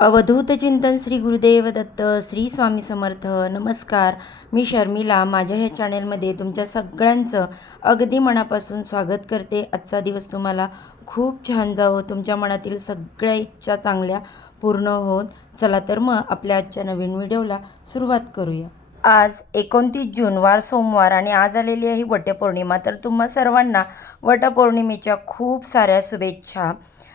अवधूत चिंतन श्री गुरुदेव दत्त श्री स्वामी समर्थ. नमस्कार, मी शर्मिला. माझ्या ह्या चॅनेलमध्ये तुमच्या सगळ्यांचं अगदी मनापासून स्वागत करते. आजचा दिवस तुम्हाला खूप छान जावो, तुमच्या मनातील सगळ्या इच्छा चांगल्या पूर्ण होत. चला तर मग आपल्या आजच्या नवीन व्हिडिओला सुरुवात करूया. आज 29 जून वार सोमवार आणि आज आलेली आहे वटपौर्णिमा. तर तुम्हा सर्वांना वटपौर्णिमेच्या खूप साऱ्या शुभेच्छा.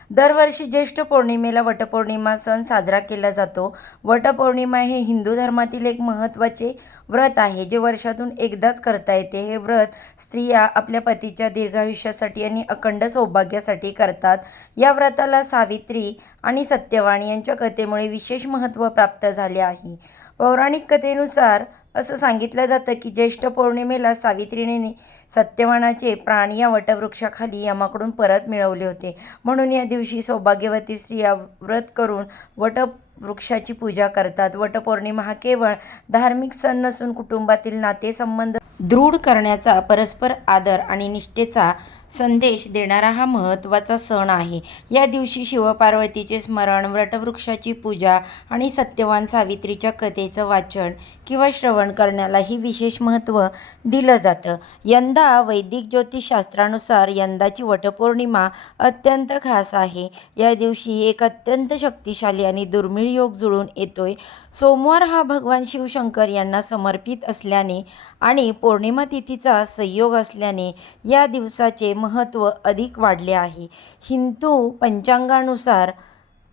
दरवर्षी ज्येष्ठ पौर्णिमेला वटपौर्णिमा सण साजरा केला जातो. वटपौर्णिमा हे हिंदू धर्मातील एक महत्त्वाचे व्रत आहे, जे वर्षातून एकदाच करता येते. हे व्रत स्त्रिया आपल्या पतीच्या दीर्घायुष्यासाठी आणि अखंड सौभाग्यासाठी करतात. या व्रताला सावित्री आणि सत्यवान यांच्या कथेमुळे विशेष महत्त्व प्राप्त झाले आहे. पौराणिक कथेनुसार असं सांगितलं जातं की ज्येष्ठ पौर्णिमेला सावित्रीने सत्यवानाचे प्राण या वटवृक्षाखाली यमाकडून परत मिळवले होते. म्हणून या दिवशी सौभाग्यवती स्त्रिया व्रत करून वटवृक्षाची पूजा करतात. वटपौर्णिमा हा केवळ धार्मिक सण नसून कुटुंबातील नातेसंबंध दृढ करण्याचा, परस्पर आदर आणि निष्ठेचा संदेश देणारा हा महत्त्वाचा सण आहे. या दिवशी शिवपार्वतीचे स्मरण, वटवृक्षाची पूजा आणि सत्यवान सावित्रीच्या कथेचं वाचन किंवा श्रवण करण्यालाही विशेष महत्त्व दिलं जातं. यंदा वैदिक ज्योतिषशास्त्रानुसार यंदाची वटपौर्णिमा अत्यंत खास आहे. या दिवशी एक अत्यंत शक्तिशाली आणि दुर्मिळ योग जुळून येतोय. सोमवार हा भगवान शिवशंकर यांना समर्पित असल्याने आणि पौर्णिमा तिथीचा संयोग असल्याने या दिवसाचे महत्त्व अधिक वाढले आहे. हिंदू पंचांगानुसार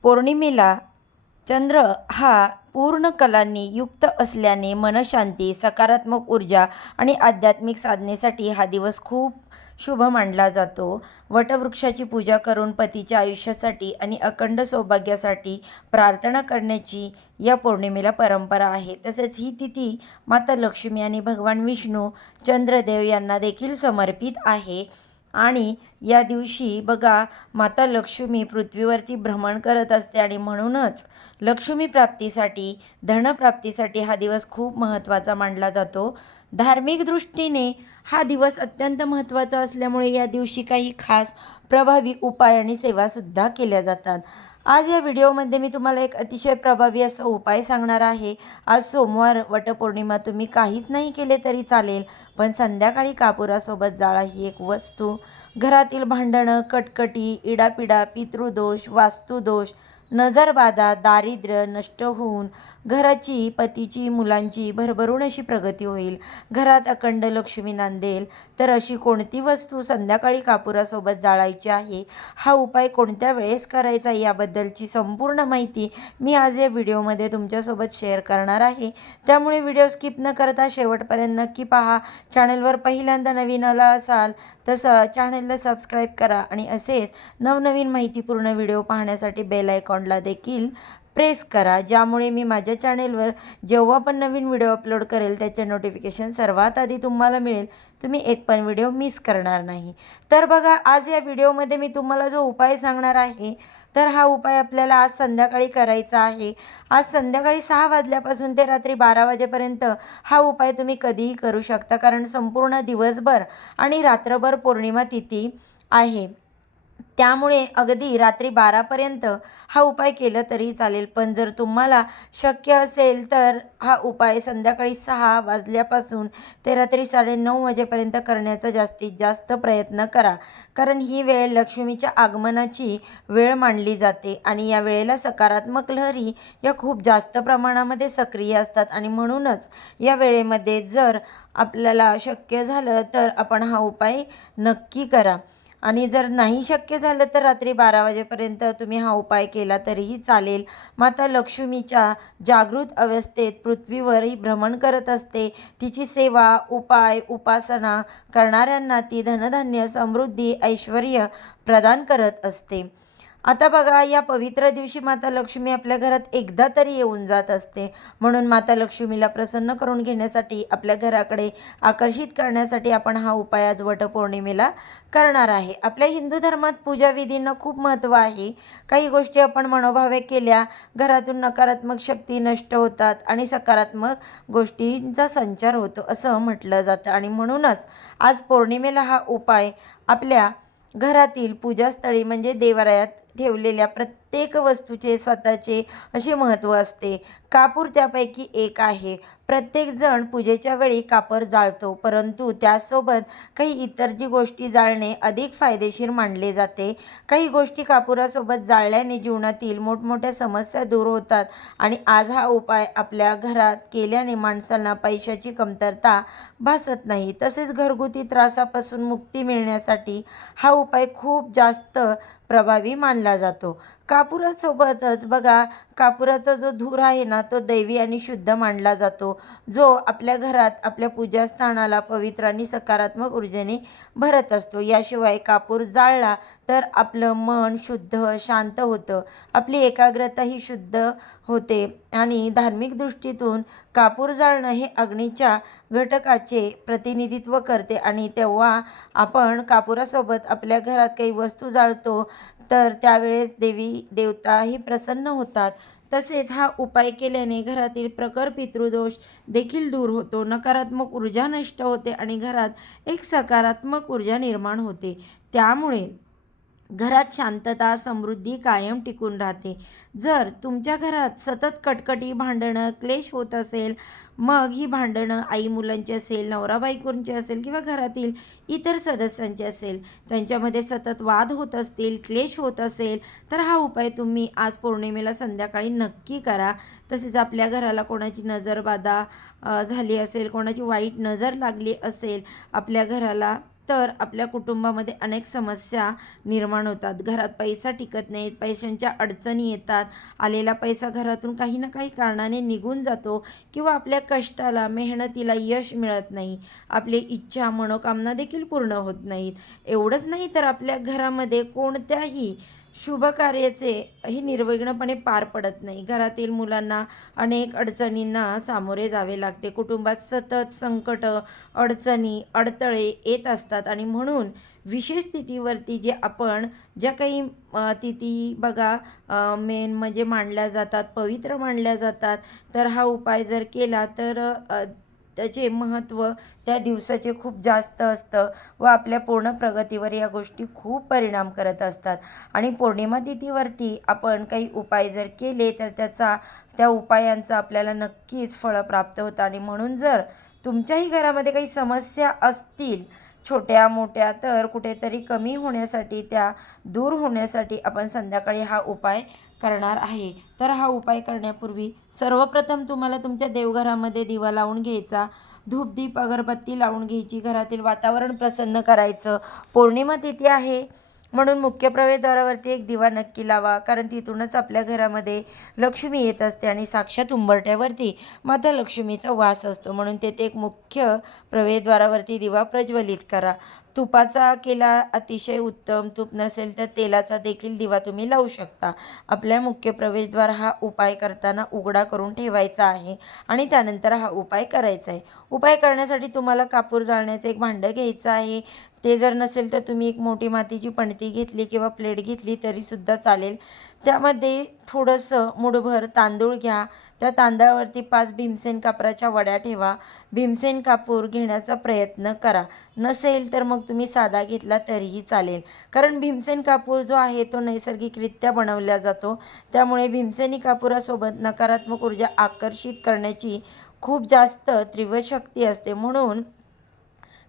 पौर्णिमेला चंद्र हा पूर्ण कलांनी युक्त असल्याने मनशांती, सकारात्मक ऊर्जा आणि आध्यात्मिक साधनेसाठी हा दिवस खूप शुभ मानला जातो. वटवृक्षाची पूजा करून पतीच्या आयुष्यासाठी आणि अखंड सौभाग्यासाठी प्रार्थना करण्याची या पौर्णिमेला परंपरा आहे. तसेच ही तिथी माता लक्ष्मी आणि भगवान विष्णू, चंद्रदेव यांना देखील समर्पित आहे. आणि या दिवशी बघा, माता लक्ष्मी पृथ्वीवरती भ्रमण करत असते आणि म्हणूनच लक्ष्मी प्राप्तीसाठी, धनप्राप्तीसाठी हा दिवस खूप महत्त्वाचा मानला जातो. धार्मिक दृष्टीने हा दिवस अत्यंत महत्त्वाचा असल्यामुळे या दिवशी काही खास प्रभावी उपाय आणि सेवासुद्धा केल्या जातात. आज या व्हिडिओमध्ये मी तुम्हाला एक अतिशय प्रभावी असा उपाय सांगणार आहे. आज सोमवार वटपौर्णिमा, तुम्ही काहीच नाही केले तरी चालेल, पण संध्याकाळी कापुरासोबत जाळा ही एक वस्तू घरातील भांडणं, कटकटी, इडापिडा, पितृदोष, वास्तुदोष, नजरबाधा, दारिद्र्य नष्ट होऊन घराची, पतीची, मुलांची भरभरून अशी प्रगती होईल. घरात अखंड लक्ष्मी नांदेल. तर अशी कोणती वस्तू संध्याकाळी कापुरासोबत जाळायची आहे, हा उपाय कोणत्या वेळेस करायचा, याबद्दलची संपूर्ण माहिती मी आज या व्हिडिओमध्ये तुमच्यासोबत शेअर करणार आहे. त्यामुळे व्हिडिओ स्किप न करता शेवटपर्यंत नक्की पहा. चॅनलवर पहिल्यांदा नवीन आला असाल तसं चॅनलला सबस्क्राईब करा आणि असेच नवनवीन माहितीपूर्ण व्हिडिओ पाहण्यासाठी बेल आयकॉनला देखील प्रेस करा, ज्यामुळे मी माझ्या चॅनेलवर जेव्हा पण नवीन व्हिडिओ अपलोड करेल त्याचे नोटिफिकेशन सर्वात आधी तुम्हाला मिळेल. तुम्ही एक पण व्हिडिओ मिस करणार नाही. तर बघा, आज या व्हिडिओमध्ये मी तुम्हाला जो उपाय सांगणार आहे, तर हा उपाय आपल्याला आज संध्याकाळी करायचा आहे. आज संध्याकाळी 6 वाजल्यापासून ते रात्री 12 वाजेपर्यंत हा उपाय तुम्ही कधीही करू शकता, कारण संपूर्ण दिवसभर आणि रात्रभर पौर्णिमा तिथी आहे. त्यामुळे अगदी रात्री 12पर्यंत हा उपाय केला तरी चालेल. पण जर तुम्हाला शक्य असेल तर हा उपाय संध्याकाळी 6 वाजल्यापासून ते रात्री 9:30 वाजेपर्यंत करण्याचा जास्तीत जास्त प्रयत्न करा, कारण ही वेळ लक्ष्मीच्या आगमनाची वेळ मानली जाते आणि या वेळेला सकारात्मक लहरी या खूप जास्त प्रमाणामध्ये सक्रिय असतात आणि म्हणूनच या वेळेमध्ये जर आपल्याला शक्य झालं तर आपण हा उपाय नक्की करा. आणि जर नाही शक्य झालं तर रात्री 12 वाजेपर्यंत तुम्ही हा उपाय केला तरीही चालेल. माता लक्ष्मीच्या जागृत अवस्थेत पृथ्वीवरही भ्रमण करत असते. तिची सेवा, उपाय, उपासना करणाऱ्यांना ती धनधान्य, समृद्धी, ऐश्वर्य प्रदान करत असते. आता बघा, या पवित्र दिवशी माता लक्ष्मी आपल्या घरात एकदा तरी येऊन जात असते. म्हणून माता लक्ष्मीला प्रसन्न करून घेण्यासाठी, आपल्या घराकडे आकर्षित करण्यासाठी आपण हा उपाय आज वटपौर्णिमेला करणार आहे. आपल्या हिंदू धर्मात पूजाविधींना खूप महत्त्व आहे. काही गोष्टी आपण मनोभावे केल्या, घरातून नकारात्मक शक्ती नष्ट होतात आणि सकारात्मक गोष्टींचा संचार होतो असं म्हटलं जातं. आणि म्हणूनच आज पौर्णिमेला हा उपाय आपल्या घरातील पूजास्थळी म्हणजे देवालयात ठेवलेल्या प्रत्येक वस्तूचे स्वतःचे असे महत्त्व असते. कापूर त्यापैकी एक आहे. प्रत्येकजण पूजेच्या वेळी कापूर जाळतो, परंतु त्यासोबत काही इतर जी गोष्टी जाळणे अधिक फायदेशीर मानले जाते. काही गोष्टी कापुरासोबत जाळल्याने जीवनातील मोठमोठ्या समस्या दूर होतात आणि आज हा उपाय आपल्या घरात केल्याने माणसांना पैशाची कमतरता भासत नाही. तसेच घरगुती त्रासापासून मुक्ती मिळण्यासाठी हा उपाय खूप जास्त प्रभावी मानला जातो. कापुरासोबतच बघा, कापुराचा जो धूर आहे ना, तो दैवी आणि शुद्ध मानला जातो, जो आपल्या घरात आपल्या पूजास्थानाला पवित्र आणि सकारात्मक ऊर्जेने भरत असतो. याशिवाय कापूर जाळला तर आपलं मन शुद्ध शांत होतं, आपली एकाग्रताही शुद्ध होते आणि धार्मिक दृष्टीतून कापूर जाळणं हे अग्नीच्या घटकाचे प्रतिनिधित्व करते आणि तेव्हा आपण कापुरासोबत आपल्या घरात काही वस्तू जाळतो तर त्यावेळेस देवी देवताही प्रसन्न होतात. तसेच हा उपाय केल्याने घरातील प्रखर पितृदोष देखील दूर होतो, नकारात्मक ऊर्जा नष्ट होते आणि घरात एक सकारात्मक ऊर्जा निर्माण होते. त्यामुळे घरात शांतता समृद्धी कायम टिकून राहते. जर तुमच्या घरात सतत कटकटी भांडणं क्लेश होत असेल, मग ही भांडणं आई मुलांची असेल, नवरा बायकोंची असेल किंवा घरातील इतर सदस्यांची असेल, त्यांच्यामध्ये सतत वाद होत असतील, क्लेश होत असेल, तर हा उपाय तुम्ही आज पौर्णिमेला संध्याकाळी नक्की करा. तसेच आपल्या घराला कोणाची नजरबाधा झाली असेल, कोणाची वाईट नजर लागली असेल आपल्या घराला, तर आपल्या कुटुंबामध्ये अनेक समस्या निर्माण होतात. घरात पैसा टिकत नाही, पैशांच्या अडचणी येतात, आलेला पैसा घरातून काही ना काही कारणाने निघून जातो किंवा आपल्या कष्टाला मेहनतीला यश मिळत नाही, आपली इच्छा मनोकामना देखील पूर्ण होत नाहीत. एवढंच नाही तर आपल्या घरामध्ये कोणत्याही शुभ कार्याचे हे निर्विघ्नपणे पार पडत नाही. घरातील मुलांना अनेक अडचणींना सामोरे जावे लागते. कुटुंबात सतत संकट अडचणी अडथळे येत असतात आणि म्हणून विशेष तिथीवरती जे आपण ज्या काही तिथी बघा मेन म्हणजे मानल्या जातात, पवित्र मानल्या जातात, तर हा उपाय जर केला तर त्याचे महत्त्व त्या दिवसाचे खूप जास्त असतं व आपल्या पूर्ण प्रगतीवर या गोष्टी खूप परिणाम करत असतात. आणि पौर्णिमा तिथीवरती आपण काही उपाय जर केले तर त्या उपायांचं आपल्याला नक्कीच फळं प्राप्त होतं. आणि म्हणून जर तुमच्याही घरामध्ये काही समस्या असतील छोट्या मोठ्या, तर कुठेतरी कमी होण्यासाठी, त्या दूर होण्यासाठी आपण संध्याकाळी हा उपाय करणार आहे. तर हा उपाय करण्यापूर्वी सर्वप्रथम तुम्हाला तुमच्या देवघरामध्ये दिवा लावून घ्यायचा, धूपदीप अगरबत्ती लावून घ्यायची, घरातील वातावरण प्रसन्न करायचं. पौर्णिमा तिथी आहे म्हणून मुख्य प्रवेशद्वारावरती एक दिवा नक्की लावा, कारण तिथूनच आपल्या घरामध्ये लक्ष्मी येत असते आणि साक्षात उंबरठ्यावरती माता लक्ष्मीचा वास असतो. म्हणून तेथे एक मुख्य प्रवेशद्वारावरती दिवा प्रज्वलित करा. तुपाचा केला अतिशय उत्तम, तूप नसेल तर तेलाचा देखील दिवा तुम्ही लावू शकता. आपल्या मुख्य प्रवेशद्वार हा उपाय करताना उघडा करून ठेवायचा आहे आणि त्यानंतर हा उपाय करायचा आहे. उपाय करण्यासाठी तुम्हाला कापूर जाळण्याचं एक भांडं घ्यायचं आहे. ते जर नसेल तर तुम्ही एक मोठी मातीची पणती घेतली किंवा प्लेट घेतली तरीसुद्धा चालेल. त्यामध्ये थोडंसं मुठभर तांदूळ घ्या. त्या तांदळावरती 5 भीमसेन कापराच्या वड्या ठेवा. भीमसेन कापूर घेण्याचा प्रयत्न करा. नसेल तर मग तुम्ही साधा घेतला तरीही चालेल, कारण भीमसेन कापूर जो आहे तो नैसर्गिकरित्या बनवला जातो. त्यामुळे भीमसेनी कापुरासोबत नकारात्मक ऊर्जा आकर्षित करण्याची खूप जास्त तीव्र शक्ती असते. म्हणून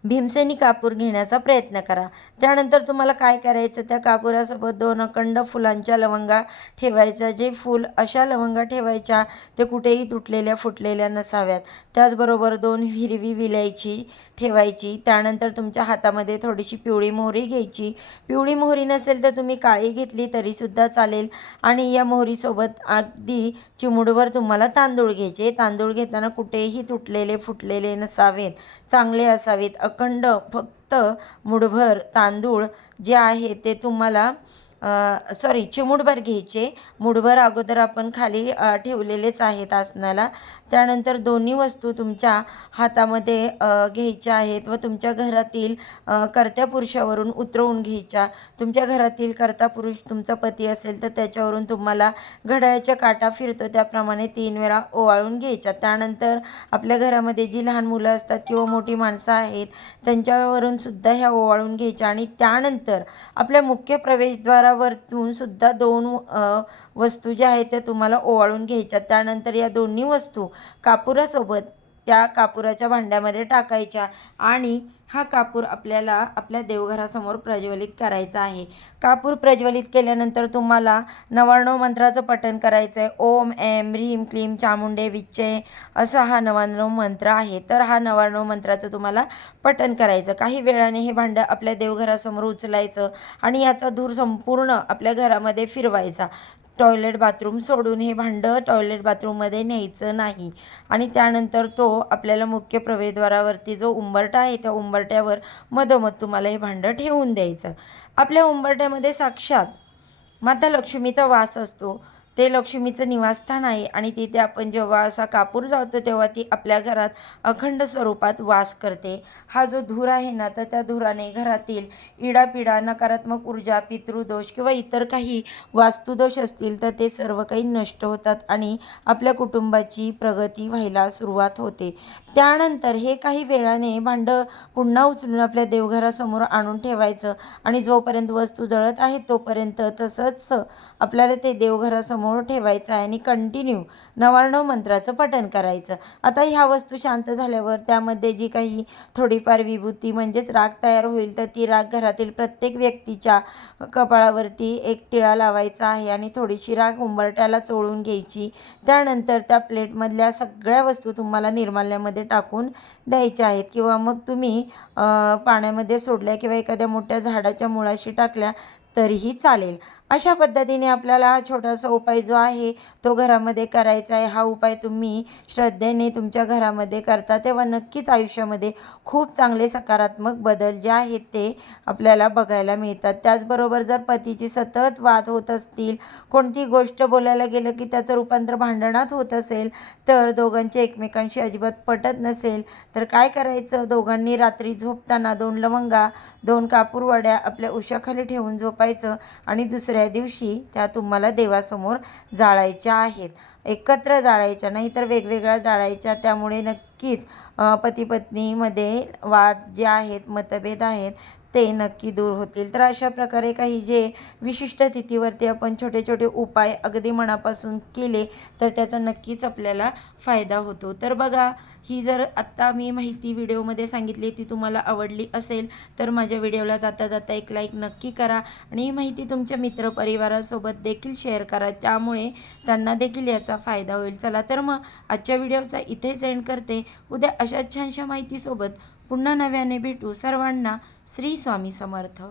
भीमसेनी कापूर घेण्याचा प्रयत्न करा. त्यानंतर तुम्हाला काय करायचं, त्या कापुरासोबत 2 अखंड फुलांच्या लवंगा ठेवायच्या. जे फूल अशा लवंगा ठेवायच्या ते कुठेही तुटलेल्या फुटलेल्या नसाव्यात. त्याचबरोबर 2 हिरवी विलायची ठेवायची. त्यानंतर तुमच्या हातामध्ये थोडीशी पिवळी मोहरी घ्यायची. पिवळी मोहरी नसेल तर तुम्ही काळी घेतली तरीसुद्धा चालेल. आणि या मोहरीसोबत अगदी चिमूटभर तुम्हाला तांदूळ घ्यायचे. तांदूळ घेताना कुठेही तुटलेले फुटलेले नसावेत, चांगले असावेत. अखंड फक्त मुठभर तांदूळ जे आहे ते तुम्हाला चिमूटभर घ्यायचे. मुठभर अगोदर आपण खाली ठेवलेलेच आहेत आसनाला. त्यानंतर दोन्ही वस्तू तुमच्या हातामध्ये घ्यायच्या आहेत व तुमच्या घरातील कर्त्या पुरुषावरून उतरवून घ्यायच्या. तुमच्या घरातील कर्ता पुरुष तुमचा पती असेल तर त्याच्यावरून तुम्हाला घड्याळाच्या काटा फिरतो त्याप्रमाणे 3 वेळा ओवाळून घ्यायच्या. त्यानंतर आपल्या घरामध्ये जी लहान मुलं असतात किंवा मोठी माणसं आहेत त्यांच्यावरून सुद्धा ह्या ओवाळून घ्यायच्या आणि त्यानंतर आपल्या मुख्य प्रवेशद्वारावर कापुरावरतून सुद्धा 2 वस्तू ज्या आहेत त्या तुम्हाला ओवाळून घ्यायच्या. त्यानंतर या दोन्ही वस्तू कापुरासोबत त्या कापुराच्या भांड्यामध्ये टाकायच्या आणि हा कापूर आपल्याला आपल्या देवघरासमोर प्रज्वलित करायचा आहे. कापूर प्रज्वलित केल्यानंतर तुम्हाला 99 मंत्राचं पठण करायचं आहे. ओम ऐं ह्रीं क्लीं चामुंडे विच्चे असा हा 99 मंत्र आहे. तर हा 99 मंत्राचं तुम्हाला पठण करायचं. काही वेळाने हे भांडं आपल्या देवघरासमोर उचलायचं आणि याचा धूर संपूर्ण आपल्या घरामध्ये फिरवायचा. टॉयलेट बाथरूम सोडून हे भांडं टॉयलेट बाथरूममध्ये न्यायचं नाही. आणि त्यानंतर तो आपल्याला मुख्य प्रवेशद्वारावरती जो उंबरठा आहे त्या उंबरठ्यावर मधोमध तुम्हाला हे भांडं ठेवून द्यायचं. आपल्या उंबरठ्यामध्ये साक्षात माता लक्ष्मीचा वास असतो. ते लक्ष्मीचं निवासस्थान आहे आणि तिथे आपण जेव्हा असा कापूर जाळतो तेव्हा ती आपल्या घरात अखंड स्वरूपात वास करते. हा जो धूर आहे ना, तर त्या धुराने घरातील इडापिडा, नकारात्मक ऊर्जा, पितृदोष किंवा इतर काही वास्तुदोष असतील तर ते सर्व काही नष्ट होतात आणि आपल्या कुटुंबाची प्रगती व्हायला सुरुवात होते. त्यानंतर हे काही वेळाने भांडं पुन्हा उचलून आपल्या देवघरासमोर आणून ठेवायचं आणि जोपर्यंत वस्तू जळत आहेत तोपर्यंत तसंच आपल्याला ते देवघरासमोर ठेवायचं आहे आणि कंटिन्यू 99 मंत्राचं पठण करायचं. आता ह्या वस्तू शांत झाल्यावर त्यामध्ये जी काही थोडीफार विभूती म्हणजेच राख तयार होईल तर ती राख घरातील प्रत्येक व्यक्तीच्या कपाळावरती एक टिळा लावायचा आहे आणि थोडीशी राख उंबरठ्याला चोळून घ्यायची. त्यानंतर त्या प्लेटमधल्या सगळ्या वस्तू तुम्हाला निर्माल्यामध्ये टाकून द्यायच्या आहेत किंवा मग तुम्ही पाण्यामध्ये सोडल्या किंवा एखाद्या मोठ्या झाडाच्या मुळाशी टाकल्या तरीही चालेल. अशा पद्धतीने आपल्याला हा छोटासा उपाय जो आहे तो घरामध्ये करायचा आहे. हा उपाय तुम्ही श्रद्धेने तुमच्या घरामध्ये करता तेव्हा नक्कीच आयुष्यामध्ये खूप चांगले सकारात्मक बदल जे आहेत ते आपल्याला बघायला मिळतात. त्याचबरोबर जर पतीची सतत वाद होत असतील, कोणती गोष्ट बोलायला गेलं की त्याचं रूपांतर भांडणात होत असेल, तर दोघांचे एकमेकांशी अजिबात पटत नसेल तर काय करायचं, दोघांनी रात्री झोपताना 2 लवंगा 2 कापूरवड्या आपल्या उशाखाली ठेवून झोपायचं आणि दुसऱ्या दिवशी त्या तुम्हाला देवासमोर जाळायच्या आहेत. एकत्र जाळायच्या नाही तर वेगवेगळ्या जाळायच्या. त्यामुळे नक्कीच पती पत्नीमध्ये वाद जे आहेत, मतभेद आहेत ते नक्की दूर होतील. तर अशा प्रकारे काही जे विशिष्ट तिथीवरती आपण छोटे छोटे उपाय अगदी मनापासून केले तर त्याचा नक्कीच आपल्याला फायदा होतो. तर बघा, ही जर आत्ता मी माहिती व्हिडिओमध्ये सांगितली ती तुम्हाला आवडली असेल तर माझ्या व्हिडिओला जाता जाता एक लाईक नक्की करा आणि ही माहिती तुमच्या मित्रपरिवारासोबत देखील शेअर करा, त्यामुळे त्यांना देखील याचा फायदा होईल. चला तर मग आजच्या व्हिडिओचा इथेच एंड करते. उद्या अशाच छानशा माहितीसोबत पुन्हा नव्याने भेटू. सर्वांना श्री स्वामी समर्थ.